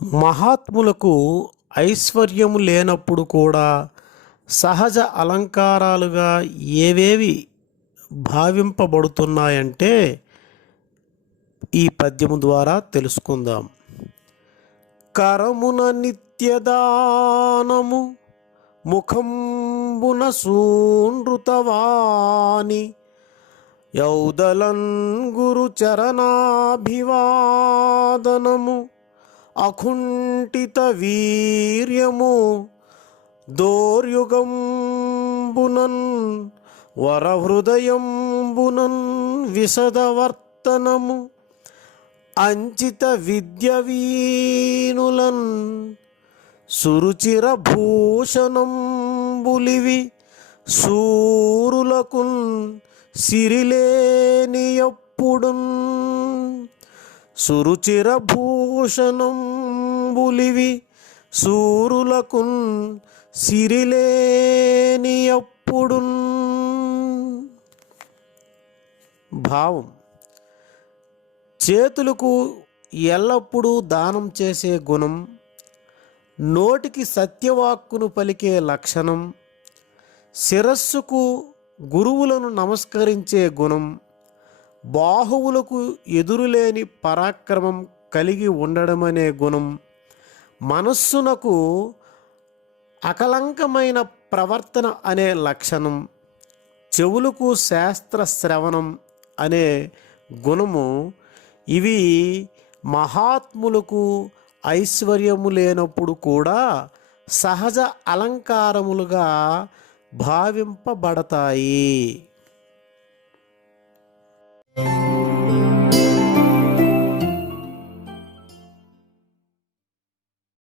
మహాత్ములకు ఐశ్వర్యము లేనప్పుడు కూడా సహజ అలంకారాలుగా ఏవేవి భావింపబడుతున్నాయంటే ఈ పద్యము ద్వారా తెలుసుకుందాం. కరమున నిత్యదానము, ముఖంబున సూనృతవాణి, యౌదలన్ గురు చరణాభివాదనము, అకుంఠిత వీర్యము, దోర్యుగంబునన్ వరహృదయంబునన్ విశదవర్తనము, అంచిత విద్య వీనులన్ సురుచిర భూషణంబులివి, సూరులకున్ సిరిలేనియప్పుడున్, సురుచిర భూషణంబులివి, సూరులకున్ సిరిలేనియప్పుడున్. భావం: చేతులకు ఎల్లప్పుడూ దానం చేసే గుణం, నోటికి సత్యవాక్కును పలికే లక్షణం, శిరస్సుకు గురువులను నమస్కరించే గుణం, బాహువులకు ఎదురులేని పరాక్రమం కలిగి ఉండడమనే గుణం, మనస్సునకు అకలంకమైన ప్రవర్తన అనే లక్షణం, చెవులకు శాస్త్ర శ్రవణం అనే గుణము, ఇవి మహాత్ములకు ఐశ్వర్యము లేనప్పుడు కూడా సహజ అలంకారములుగా భావింపబడతాయి.